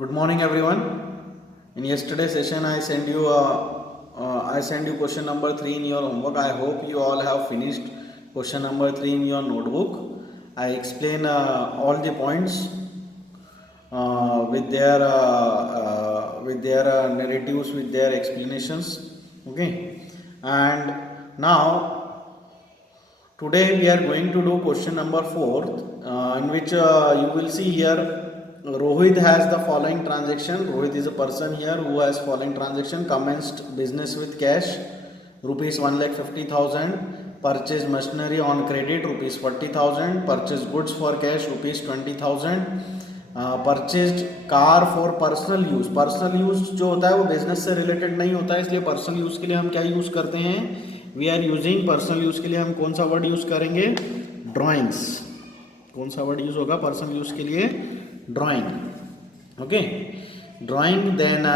Good morning, everyone. In yesterday's session, I sent you question number 3 in your homework. I hope you all have finished question number 3 in your notebook. I explain all the points with their narratives, with their explanations. Okay, and now today we are going to do question number 4, in which you will see here Rohit has the following transaction. Rohit is a person here who has following transaction: commenced business with cash, rupees 1,50,000; purchased machinery on credit, rupees 40,000; purchased goods for cash, rupees 20,000; purchased car for personal use. Personal use जो होता है वो business से related नहीं होता है, इसलिए personal use के लिए हम क्या यूज़ करते हैं? We are using personal use के लिए हम कौन सा वर्ड यूज़ करेंगे? ड्राइंग्स. कौन सा वर्ड यूज़ होगा पर्सनल यूज़ के लिए? Drawing. Okay, drawing. Then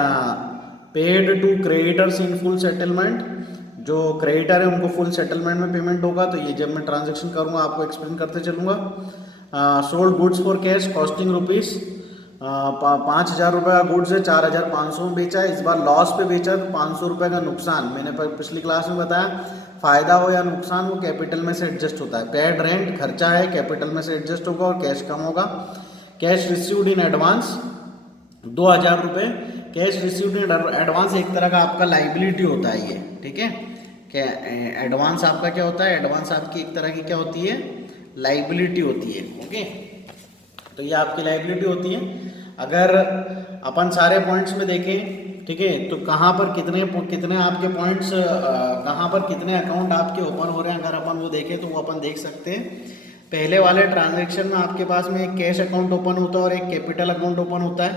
paid to creditors in full settlement. जो क्रेडिटर है उनको फुल सेटलमेंट में पेमेंट होगा, तो ये जब मैं ट्रांजेक्शन करूँगा आपको एक्सप्लेन करते चलूँगा. Sold goods for cash costing rupees 5,000 रुपये का गुड्स है, 4,500 में बेचा है. इस बार लॉस पे बेचा तो 500 रुपये का नुकसान. मैंने पिछली क्लास में बताया फ़ायदा हो या नुकसान वो कैपिटल में से एडजस्ट होता है. पेड रेंट खर्चा है, कैपिटल में से एडजस्ट होगा और कैश कम होगा. कैश रिसीव्ड इन एडवांस 2,000 रुपये. कैश रिसीव्ड इन एडवांस एक तरह का आपका लाइबिलिटी होता है ये. ठीक है, क्या एडवांस आपका क्या होता है? एडवांस आपकी एक तरह की क्या होती है? लाइबिलिटी होती है. ओके, तो ये आपकी लाइबिलिटी होती है. अगर अपन सारे पॉइंट्स में देखें, ठीक है, तो कहाँ पर कितने आपके पॉइंट्स, कहाँ पर कितने अकाउंट आपके ओपन हो रहे हैं, अगर अपन वो देखें तो वो अपन देख सकते हैं. पहले वाले ट्रांजैक्शन में आपके पास में एक कैश अकाउंट ओपन होता है और एक कैपिटल अकाउंट ओपन होता है.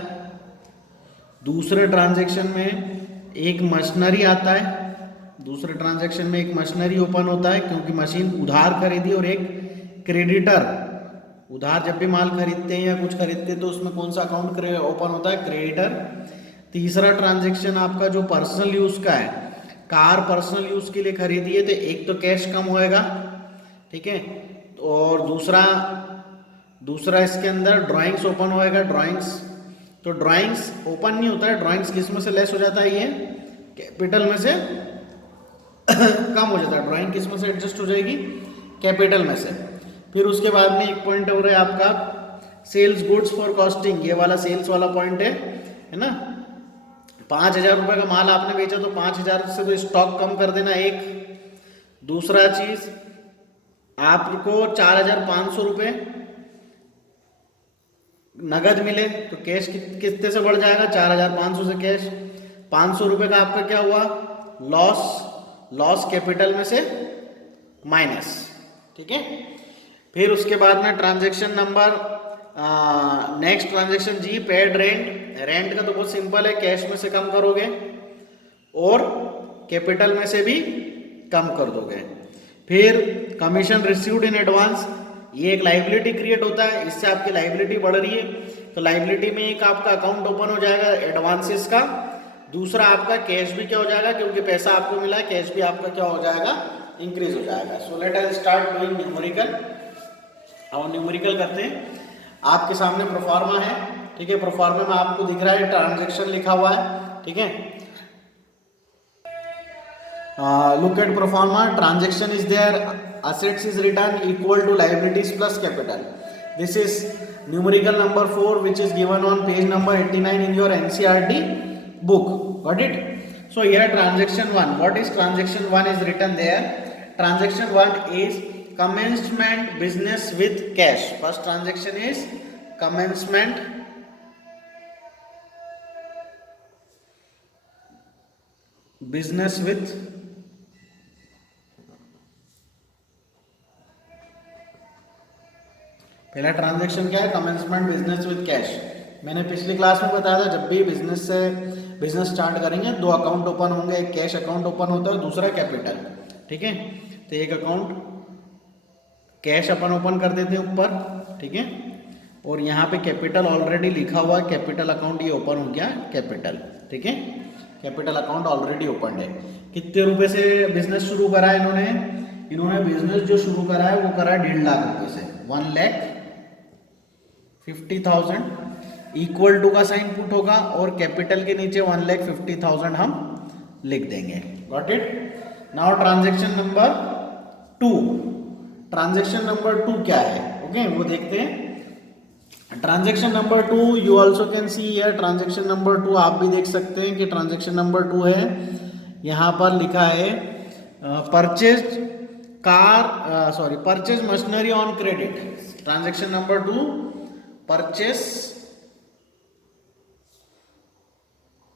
दूसरे ट्रांजैक्शन में एक मशीनरी आता है. दूसरे ट्रांजैक्शन में एक मशीनरी ओपन होता है क्योंकि मशीन उधार खरीदी, और एक क्रेडिटर. उधार जब भी माल खरीदते हैं या कुछ खरीदते हैं तो उसमें कौन सा अकाउंट ओपन होता है? क्रेडिटर. तीसरा ट्रांजैक्शन आपका जो पर्सनल यूज़ का है, कार पर्सनल यूज़ के लिए खरीदी है, तो एक तो कैश कम होएगा. ठीक है, और दूसरा इसके अंदर ड्राइंग्स ओपन होएगा. ड्राइंग्स, तो ड्राइंग्स ओपन नहीं होता है. ड्राइंग्स किस में से लेस हो जाता है? ये कैपिटल में से कम हो जाता है. ड्राइंग किस में से एडजस्ट हो जाएगी? कैपिटल में से. फिर उसके बाद में एक पॉइंट हो रहा है आपका सेल्स गुड्स फॉर कॉस्टिंग. ये वाला सेल्स वाला पॉइंट है ना. 5,000 रुपये का माल आपने बेचा तो 5,000 से तो स्टॉक कम कर देना एक. दूसरा चीज आपको 4,500 रुपये नगद मिले तो कैश कितने से बढ़ जाएगा? 4,500 से कैश. 500 रुपये का आपका क्या हुआ? लॉस कैपिटल में से माइनस. ठीक है, फिर उसके बाद में ट्रांजैक्शन नंबर नेक्स्ट ट्रांजैक्शन जी, पेड रेंट. रेंट का तो बहुत सिंपल है, कैश में से कम करोगे और कैपिटल में से भी कम कर दोगे. फिर कमीशन रिसीव्ड इन एडवांस. ये एक लाइबिलिटी क्रिएट होता है, इससे आपकी लाइबिलिटी बढ़ रही है, तो लाइबिलिटी में एक आपका अकाउंट ओपन हो जाएगा एडवांसेस का. दूसरा आपका कैश भी क्या हो जाएगा, क्योंकि पैसा आपको मिला है, कैश भी आपका क्या हो जाएगा? इंक्रीज हो जाएगा. So let us start doing numerical. अब न्यूमेरिकल करते हैं. आपके सामने प्रोफार्मा है. ठीक है, प्रोफार्मा में आपको दिख रहा है ट्रांजैक्शन लिखा हुआ है. ठीक है, look at proforma. Transaction is there, assets is written equal to liabilities plus capital. This is numerical number 4 which is given on page number 89 in your NCERT book. Got it? So here transaction 1. What is transaction 1 is written there. Transaction 1 is commencement business with cash. First transaction is commencement business with पहला transaction क्या है? Commencement business with cash. मैंने पिछली class में बताया था जब भी बिजनेस स्टार्ट करेंगे 2 अकाउंट ओपन होंगे. एक कैश अकाउंट ओपन होता है, दूसरा कैपिटल. ठीक है, तो एक अकाउंट कैश अपन ओपन कर देते हैं ऊपर. ठीक है, और यहाँ पे कैपिटल ऑलरेडी लिखा हुआ है, कैपिटल अकाउंट ये ओपन हो गया कैपिटल. ठीक है, कैपिटल अकाउंट ऑलरेडी ओपन है. कितने रुपए से बिजनेस शुरू करा है इन्होंने बिजनेस जो शुरू करा है वो करा है 1.5 लाख रुपए से. 1,50,000 इक्वल टू का साइन पुट होगा और कैपिटल के नीचे 1,50,000 हम लिख देंगे। Got it. Now transaction number 2, transaction number 2 क्या है, ओके वो देखते हैं। Transaction number 2 you also can see here, transaction number 2 आप भी देख सकते हैं कि ट्रांजैक्शन नंबर 2 है, यहाँ पर लिखा है purchase purchase machinery on credit. Transaction number 2 purchase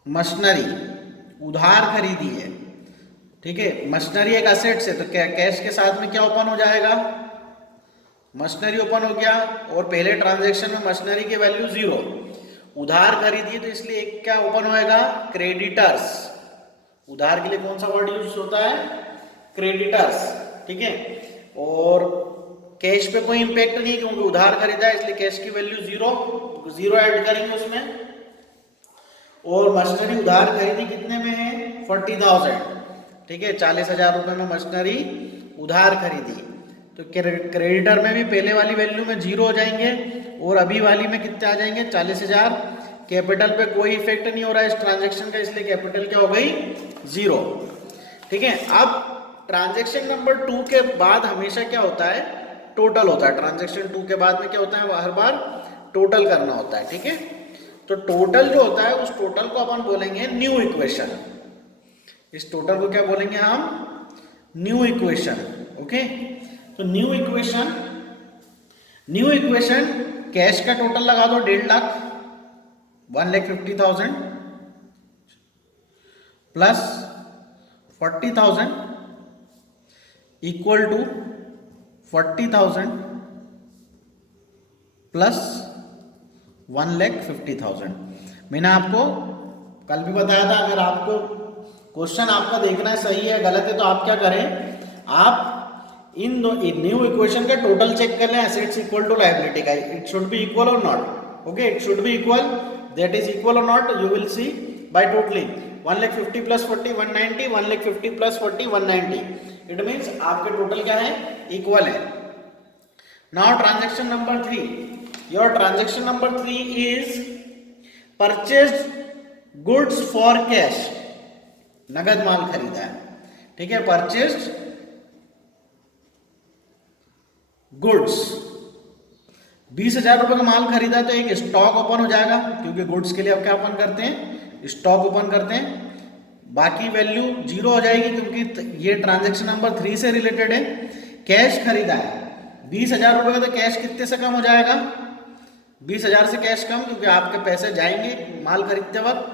machinery, उधार खरीदी है, ठीक है। मशीनरी एक असेट्स है, तो क्या कैश के साथ में क्या ओपन हो जाएगा, मशीनरी ओपन हो गया। और पहले ट्रांजैक्शन में मशीनरी की वैल्यू 0, उधार खरीदी तो इसलिए एक क्या ओपन होएगा, क्रेडिटर्स। उधार के लिए कौन सा वर्ड यूज होता है, क्रेडिटर्स, ठीक है। और कैश पे कोई इंपैक्ट नहीं क्योंकि उधार खरीदा है, इसलिए कैश की वैल्यू 0 ऐड करेंगे उसमें। और मशीनरी उधार खरीदी कितने में है, 40,000, ठीक है, 40,000 रुपए में मशीनरी उधार खरीदी। तो क्रेडिटर में भी पहले वाली वैल्यू में 0 हो जाएंगे और अभी वाली में कितने आ जाएंगे, 40,000। कैपिटल पे कोई इफेक्ट नहीं हो रहा है इस ट्रांजैक्शन का, इसलिए कैपिटल क्या हो गई, 0, ठीक है। अब ट्रांजैक्शन नंबर 2 के बाद हमेशा क्या होता है, टोटल होता है। ट्रांजैक्शन 2 के बाद में क्या होता है, हर बार टोटल करना होता है, ठीक है। तो टोटल जो होता है उस टोटल को अपन बोलेंगे न्यू इक्वेशन। इस टोटल को क्या बोलेंगे हम, न्यू इक्वेशन, ओके। तो न्यू इक्वेशन कैश का टोटल लगा दो 1.5 lakh, 1,50,000 plus 40,000 equal to 40,000 plus 1,50,000। मैंने आपको कल भी बताया था, अगर आपको क्वेश्चन आपका देखना है सही है गलत है तो आप क्या करें, आप इन न्यू इक्वेशन का टोटल चेक कर लें, एसेट्स इक्वल टू लायबिलिटी का, इट शुड बी इक्वल और not, okay, it should be equal, that is equal और not you will see by totalling 1,50,000 plus 40 190, 1,50,000 plus 40 190, it means आपके total क्या है, equal है। Now transaction number 3, your transaction number 3 is purchased goods for cash, नगद माल खरीदा है, ठीक है। परचेज्ड गुड्स, 20,000 रुपए का माल खरीदा तो एक स्टॉक ओपन हो जाएगा, क्योंकि गुड्स के लिए आप क्या ओपन करते हैं, स्टॉक ओपन करते हैं। बाकी वैल्यू 0 हो जाएगी क्योंकि ये ट्रांजैक्शन नंबर 3 से रिलेटेड है। कैश खरीदा है 20,000 रुपए का, तो कैश कितने से कम हो जाएगा, 20,000 से कैश कम, क्योंकि आपके पैसे जाएंगे माल खरीदते वक्त।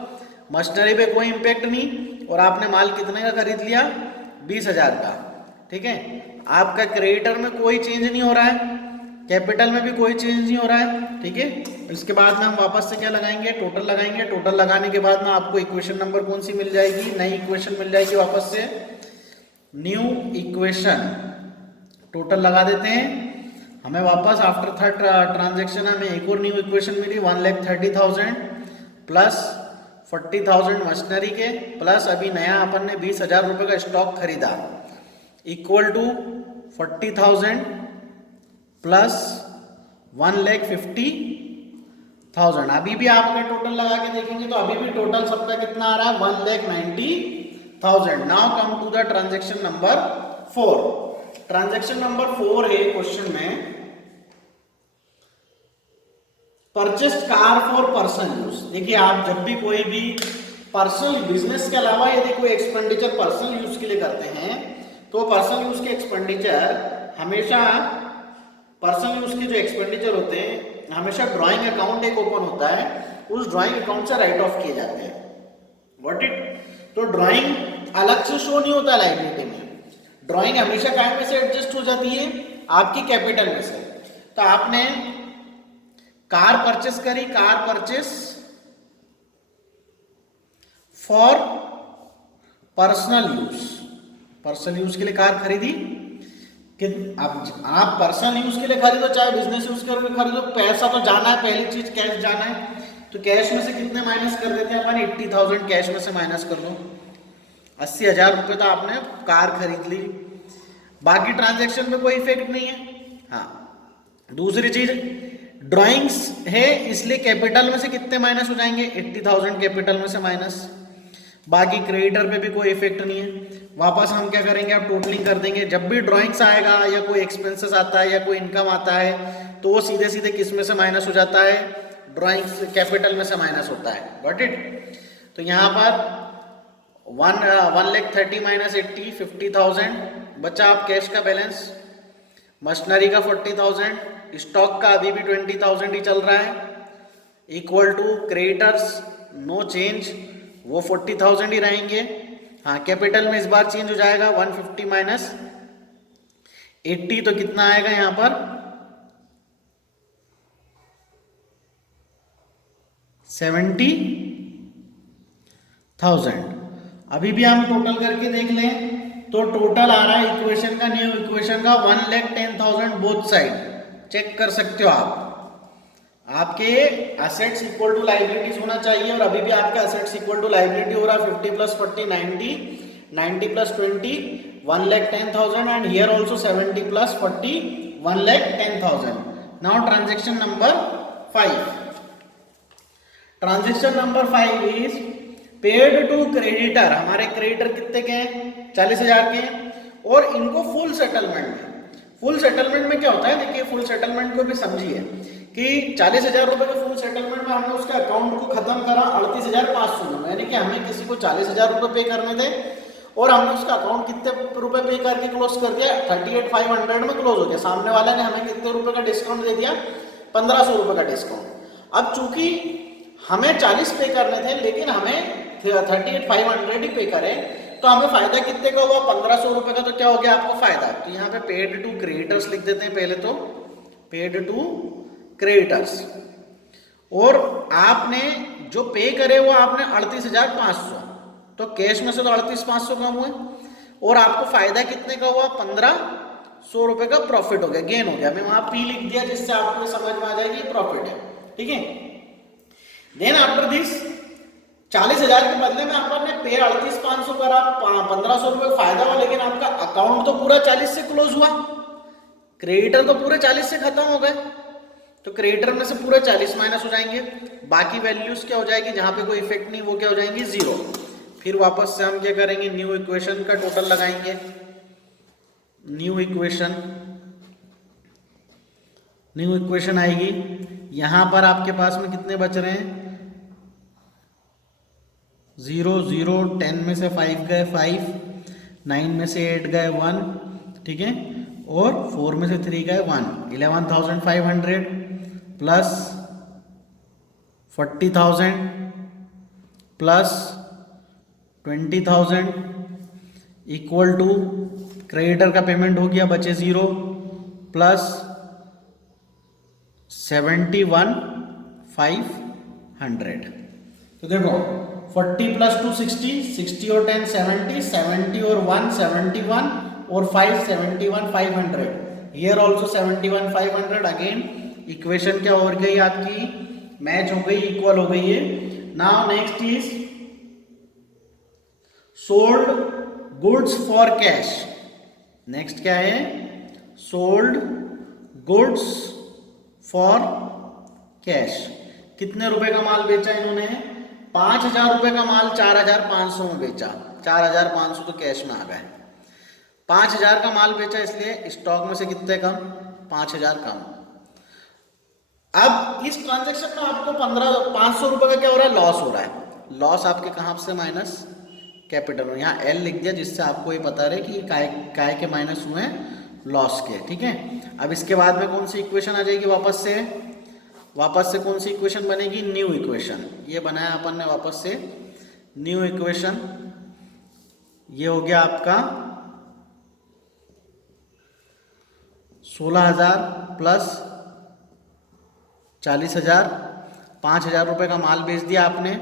मशीनरी पे कोई इंपैक्ट नहीं, और आपने माल कितने का खरीद लिया, 20,000 का, ठीक है। आपका क्रेडिटर में कोई चेंज नहीं हो रहा है, कैपिटल में भी कोई चेंज नहीं हो रहा है, ठीक है। इसके बाद में हम वापस से क्या लगाएंगे, टोटल लगाएंगे। टोटल लगाने के बाद में आपको इक्वेशन नंबर कौन सी मिल जाएगी, नई इक्वेशन मिल जाएगी, वापस से न्यू इक्वेशन, टोटल लगा देते हैं। हमें वापस आफ्टर थर्ड ट्रांजैक्शन हमें एक और न्यू इक्वेशन मिली, 1,30,000 प्लस 40,000 मशीनरी के, प्लस अभी नया अपन ने 20,000 रुपए का स्टॉक खरीदा, इक्वल टू 40,000 प्लस 1,50,000। अभी भी आपका टोटल लगा के देखेंगे तो अभी भी टोटल सबका कितना आ रहा है, 1,90,000। Now come to the transaction number 4। Transaction number 4 है क्वेश्चन में, purchase car for personal use. देखिए आप जब भी कोई भी पर्सनल बिजनेस के अलावा यदि कोई एक्सपेंडिचर पर्सनल यूज के लिए करते हैं तो पर्सनल यूज के एक्सपेंडिचर हमेशा, पर्सनल यूज के जो एक्सपेंडिचर होते हैं हमेशा ड्राइंग अकाउंट एक ओपन होता है, उस ड्राइंग अकाउंट से राइट ऑफ किए जाते हैं। व्हाट इट, तो ड्राइंग अलग से शो नहीं होता लायबिलिटी में, ड्राइंग हमेशा काय में से एडजस्ट हो जाती है, आपकी कैपिटल में से। तो आपने कार परचेस करी, car purchase for personal use, personal use के लिए कार खरीदी कि आप पर्सनल यूज के लिए खरीदो चाहे बिजनेस यूज के लिए खरीदो, पैसा तो जाना है, पहली चीज कैश जाना है। तो कैश में से कितने माइनस कर देते हैं अपन, 80,000 कैश में से माइनस कर दो, 80,000 रुपए तो आपने कार खरीद ली, बाकी ट्रांजैक्शन में कोई इफेक्ट नहीं है। हाँ, दूसरी चीज ड्राइंग्स है इसलिए कैपिटल में से कितने माइनस हो जाएंगे, 80,000 कैपिटल में से माइनस, बाकी क्रेडिटर पे भी कोई इफेक्ट नहीं है। वापस हम क्या करेंगे, अब टोटलिंग कर देंगे। जब भी ड्राइंग्स आएगा या कोई एक्सपेंसेस आता है या कोई इनकम आता है तो वो सीधे सीधे किस में से माइनस हो जाता है, ड्राइंग्स कैपिटल में से माइनस होता है। Got it. तो यहाँ पर 1,30,000 माइनस 80, 50,000 बचा। आप कैश का बैलेंस, मशीनरी का 40,000, स्टॉक का अभी भी 20,000 ही चल रहा है, equal to creditors no change, वो 40,000 ही रहेंगे। हाँ, कैपिटल में इस बार चेंज हो जाएगा, 150 माइनस 80 तो कितना आएगा यहाँ पर 70,000। अभी भी हम टोटल करके देख लें तो टोटल आ रहा है इक्वेशन का, न्यू इक्वेशन का 1,10,000 बोथ साइड। चेक कर सकते हो आप, आपके एसेट्स इक्वल टू लाइबिलिटीज होना चाहिए और अभी भी आपका एसेट्स इक्वल टू लाइबिलिटी हो रहा है 50 plus 40 90, 90 plus 20 1,10,000 and here also 70 plus 40 1,10,000। Now transaction number 5। Transaction number 5 is paid to creditor. हमारे क्रेडिटर कितने के हैं, 40,000 के हैं और इनको फुल सेटलमेंट। फुल सेटलमेंट में क्या होता है, देखिए फुल सेटलमेंट को भी समझिए कि 40,000 रुपए के फुल सेटलमेंट में हमने उसके अकाउंट को खत्म करा 38,500 में, यानी कि हमें किसी को 40,000 रुपए पे करने थे और हमने उसका अकाउंट कितने रुपए पे करके क्लोज कर दिया, 38,500 में क्लोज हो गया। सामने वाले ने हमें कितने रुपए का डिस्काउंट दे दिया, 1,500 रुपए का डिस्काउंट। अब चूंकि हमें 40 पे करने थे लेकिन हमें 38,500 ही पे करें तो हमें फायदा कितने का हुआ, 1,500 रुपए का। तो क्या हो गया आपको फायदा, तो यहाँ पे पेड टू क्रेडिटर्स लिख देते हैं पहले, तो पेड टू क्रेडिटर्स। और आपने जो पे करे वो आपने 38,500, तो कैश में से तो 38,500 कम हुए और आपको फायदा कितने का हुआ, 1,500 रुपए का प्रॉफिट हो गया, गेन हो गया। मैं वहां पी लिख दिया जिससे आपको समझ में आ जाएगी प्रॉफिट है, ठीक है। देन आफ्टर दिस 40,000 के बदले में आपने पे 38,500 करा, 1,500 रुपए फायदा हुआ, लेकिन आपका अकाउंट तो पूरा 40 से क्लोज हुआ, क्रेडिटर तो पूरे 40 से खत्म हो गए। तो क्रेडिटर में से पूरे 40 माइनस हो जाएंगे, बाकी वैल्यूज क्या हो जाएगी, जहां पे कोई इफेक्ट नहीं वो क्या हो जाएंगी, 0। फिर वापस से हम क्या करेंगे, न्यू इक्वेशन का टोटल लगाएंगे। न्यू इक्वेशन आएगी, यहां पर आपके पास में कितने बच रहे हैं, 0 0, 10 में से 5 गए 5, 9 में से 8 गए 1, ठीक है, और 4 में से 3 गए 1, 11,500 plus 40,000 plus 20,000 equal to creditor का पेमेंट हो गया, बचे 0 प्लस 71,500। तो देखो 40 प्लस 2 60, 60 और 10 70, 70 और 1 71 और 5 71,500, हियर ऑल्सो 71,500। अगेन इक्वेशन क्या हो गई आपकी, मैच हो गई, इक्वल हो गई है। Now next is sold goods for cash. Next क्या है, सोल्ड गुड्स फॉर कैश। कितने रुपए का माल बेचा इन्होंने, 5,000 रुपए का माल 4,500 में बेचा, 4,500 तो कैश में आ गए। 5,000 का माल बेचा इसलिए स्टॉक में से कितने कम, 5,000 कम। अब इस ट्रांजैक्शन में आपको 500 रुपए का क्या हो रहा है, लॉस हो रहा है। लॉस आपके कहाँ से माइनस, कैपिटल में। यहाँ एल लिख दिया जिससे आपको ये पता रहे कि काय के माइनस हुए लॉस के, ठीक है। अब इसके बाद में कौन सी इक्वेशन आ जाएगी, वापस से कौन सी इक्वेशन बनेगी, न्यू इक्वेशन। ये बनाया अपन ने वापस से न्यू इक्वेशन। ये हो गया आपका 16,000 प्लस 40,000, 5,000 रुपए का माल बेच दिया आपने,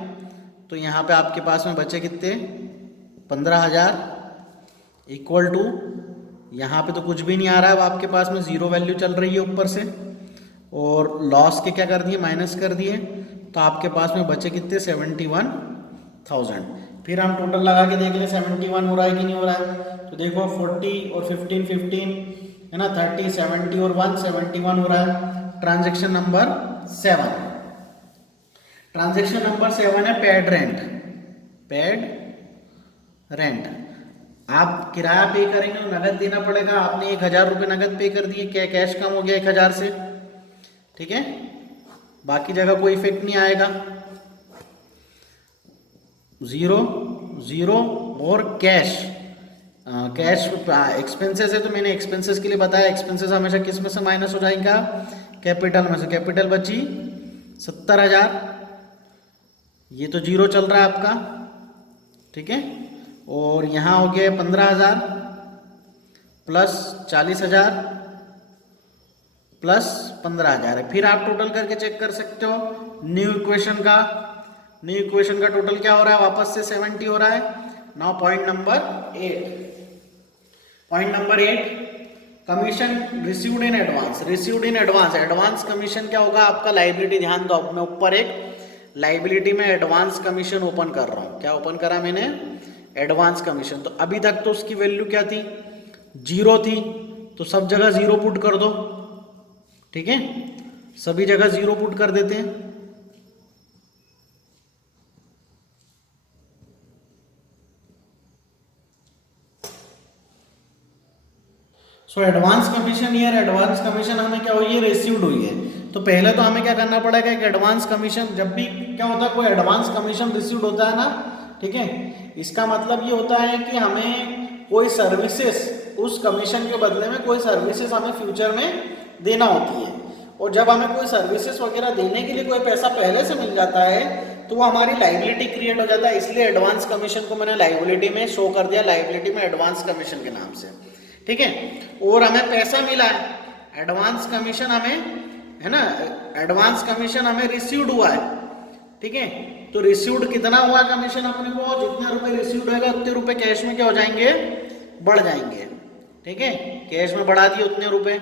तो यहाँ पे आपके पास में बचे कितने, 15,000 इक्वल टू, यहाँ पे तो कुछ भी नहीं आ रहा है, आपके पास में 0 वैल्यू चल रही है ऊपर से, और लॉस के क्या कर दिए, माइनस कर दिए, तो आपके पास में बचे कितने, 71,000। फिर हम टोटल लगा के देख लें 71 हो रहा है कि नहीं हो रहा है। तो देखो 40 और 15 15 है ना, 30 70 और 1 71 हो रहा है। Transaction number 7। ट्रांजैक्शन नंबर 7 है पेड रेंट। पेड रेंट, आप किराया पे करेंगे तो नगद देना पड़ेगा। आपने 1,000 रुपये नगद पे कर दिए, क्या कैश कम हो गया 1,000 से, ठीक है, बाकी जगह कोई इफेक्ट नहीं आएगा। 0 0 और कैश, कैश एक्सपेंसेस है तो मैंने एक्सपेंसेस के लिए बताया, एक्सपेंसेस हमेशा किस में से माइनस हो जाएगा, कैपिटल में से। कैपिटल बची 70,000, ये तो 0 चल रहा है आपका, ठीक है। और यहाँ हो गया 15,000 प्लस 40,000 प्लस 15,000 है। फिर आप टोटल करके चेक कर सकते हो न्यू इक्वेशन का। न्यू इक्वेशन का टोटल क्या हो रहा है, वापस से 70 हो रहा है। Now point number 8। Point number 8, commission received in advance. Received in advance, advance commission क्या होगा आपका, लाइबिलिटी। ध्यान दो, मैं ऊपर एक लाइबिलिटी में एडवांस कमीशन ओपन कर रहा हूँ। क्या ओपन करा मैंने, एडवांस कमीशन। तो अभी तक तो उसकी वैल्यू क्या थी, 0 थी, तो सब जगह 0 पुट कर दो, ठीक है, सभी जगह 0 पुट कर देते हैं। सो एडवांस कमीशन, यार एडवांस कमीशन हमें क्या हुई है, रिसीव्ड हुई है। तो पहले तो हमें क्या करना पड़ेगा कि एडवांस कमीशन, जब भी क्या होता है कोई एडवांस कमीशन रिसीव्ड होता है ना, ठीक है, इसका मतलब ये होता है कि हमें कोई सर्विसेज, उस कमीशन के बदले में कोई सर्विसेज हमें फ्यूचर में देना होती है। और जब हमें कोई सर्विसेज वगैरह देने के लिए कोई पैसा पहले से मिल जाता है तो वो हमारी लाइबिलिटी क्रिएट हो जाता है। इसलिए एडवांस कमीशन को मैंने लाइबिलिटी में शो कर दिया, लाइबिलिटी में एडवांस कमीशन के नाम से, ठीक है। और हमें पैसा मिला है, एडवांस कमीशन हमें, है ना, एडवांस कमीशन हमें रिसीव्ड हुआ है, ठीक है। तो रिसीव्ड कितना हुआ कमीशन अपने को, जितने रुपए रिसीव्ड होगा उतने रुपए कैश में क्या हो जाएंगे, बढ़ जाएंगे, ठीक है। कैश में बढ़ा दिए उतने रुपए,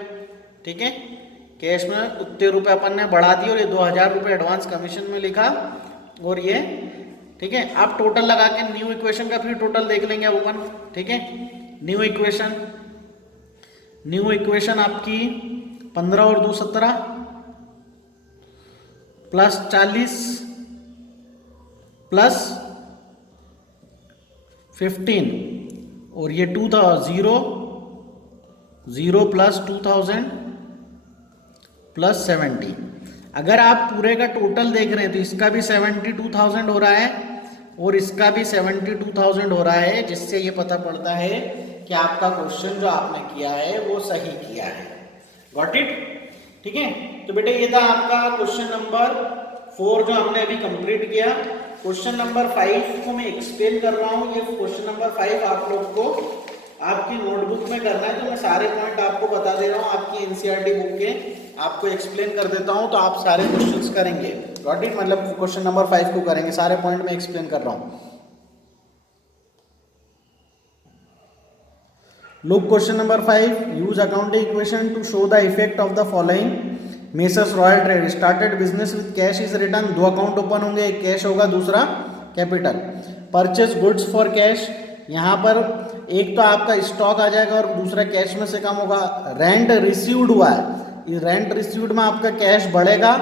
ठीक है, कैश में उतने रुपए अपन ने बढ़ा दिए और ये 2,000 रुपये एडवांस कमीशन में लिखा और ये, ठीक है। आप टोटल लगा के न्यू इक्वेशन का फिर टोटल देख लेंगे अब अपन, ठीक है। न्यू इक्वेशन, न्यू इक्वेशन आपकी 15 और 2 17 प्लस 40 प्लस 15 और ये 0 प्लस 2000 प्लस 70। अगर आप पूरे का टोटल देख रहे हैं तो इसका भी 72,000 हो रहा है और इसका भी 72,000 हो रहा है, जिससे ये पता पड़ता है कि आपका क्वेश्चन जो आपने किया है वो सही किया है। गॉट इट, ठीक है। तो बेटे ये था आपका क्वेश्चन नंबर 4 जो हमने अभी कंप्लीट किया। क्वेश्चन नंबर 5 को मैं एक्सप्लेन कर रहा हूँ। ये क्वेश्चन नंबर 5 आप लोग को आपकी नोटबुक में करना है, तो मैं सारे पॉइंट आपको बता दे रहा हूँ, आपकी एनसीईआरटी बुक के आपको एक्सप्लेन कर देता हूँ, तो आप सारे क्वेश्चंस करेंगे। गॉट इट, मतलब क्वेश्चन नंबर 5 को करेंगे, सारे पॉइंट में एक्सप्लेन कर रहा हूँ। Look question number 5. Use accounting equation to show the effect of the following. Messrs Royal Trade started business with cash is written. दो अकाउंट ओपन होंगे, एक कैश होगा दूसरा capital. Purchase goods for cash, यहाँ पर एक तो आपका स्टॉक आ जाएगा और दूसरा कैश में से कम होगा। रेंट रिसीव्ड हुआ है, इस रेंट रिसीव्ड में आपका कैश बढ़ेगा,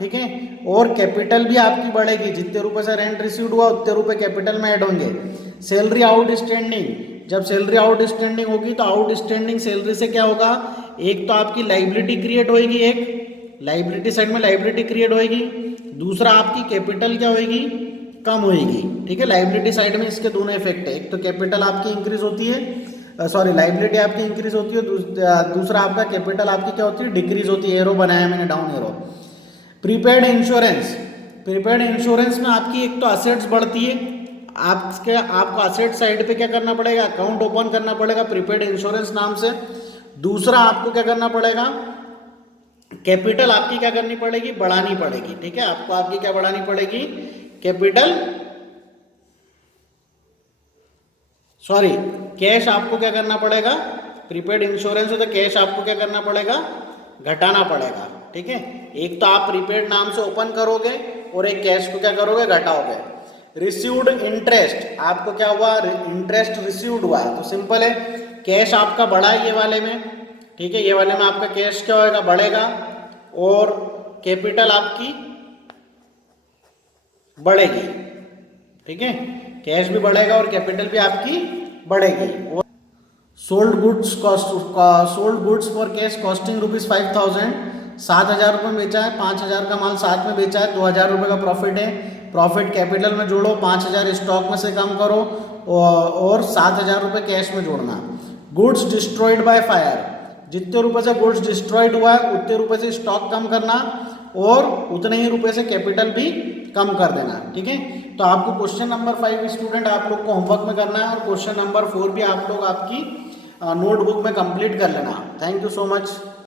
ठीक है, और कैपिटल भी आपकी बढ़ेगी। जितने रुपए से रेंट रिसीव्ड हुआ उतने रुपए कैपिटल में ऐड होंगे। सैलरी आउटस्टैंडिंग, जब सैलरी आउटस्टैंडिंग होगी तो आउटस्टैंडिंग सैलरी से क्या होगा, एक तो आपकी लाइबिलिटी क्रिएट होएगी, एक लाइबिलिटी साइड में लाइबिलिटी क्रिएट होएगी, दूसरा आपकी कैपिटल क्या होएगी, कम होएगी, ठीक है। लाइबिलिटी साइड में इसके दोनों इफेक्ट है, एक तो कैपिटल आपकी इंक्रीज होती है, सॉरी लाइबिलिटी आपकी इंक्रीज होती है, दूसरा आपका कैपिटल आपकी क्या होती है, डिक्रीज होती है। एरो बनाया मैंने, down arrow. Prepaid insurance, prepaid insurance में आपकी एक तो असेट्स बढ़ती है, आपको असेट साइड पे क्या करना पड़ेगा, अकाउंट ओपन करना पड़ेगा प्रीपेड इंश्योरेंस नाम से। दूसरा आपको क्या करना पड़ेगा, कैपिटल आपकी क्या करनी पड़ेगी, बढ़ानी पड़ेगी, ठीक है। आपको आपकी क्या बढ़ानी पड़ेगी, कैपिटल, सॉरी कैश आपको क्या करना पड़ेगा, प्रीपेड इंश्योरेंस है तो कैश आपको क्या करना पड़ेगा, घटाना पड़ेगा, ठीक है। एक तो आप प्रीपेड नाम से ओपन करोगे और एक कैश को क्या करोगे, घटाओगे। रिसीव्ड इंटरेस्ट, आपको क्या हुआ, इंटरेस्ट रिसीव्ड हुआ है, तो सिंपल है, कैश आपका बढ़ा है ये वाले में, ठीक है, ये वाले में आपका कैश क्या होगा, बढ़ेगा, और कैपिटल आपकी बढ़ेगी, ठीक है, कैश भी बढ़ेगा और कैपिटल भी आपकी बढ़ेगी। और sold goods for cash costing ₹5,000, 7,000 रुपये में बेचा है, 5,000 का माल साथ में बेचा है, 2,000 रुपये का प्रॉफिट है। प्रॉफिट कैपिटल में जोड़ो, 5,000 स्टॉक में से कम करो और 7,000 रुपये कैश में जोड़ना। गुड्स डिस्ट्रॉयड बाय फायर, जितने रुपए से गुड्स डिस्ट्रॉयड हुआ है उतने रुपए से स्टॉक कम करना और उतने ही रुपए से कैपिटल भी कम कर देना, ठीक है। तो आपको क्वेश्चन नंबर 5 स्टूडेंट आप लोग को होमवर्क में करना है और क्वेश्चन नंबर 4 भी आप लोग आपकी नोटबुक में कंप्लीट कर लेना। Thank you so much.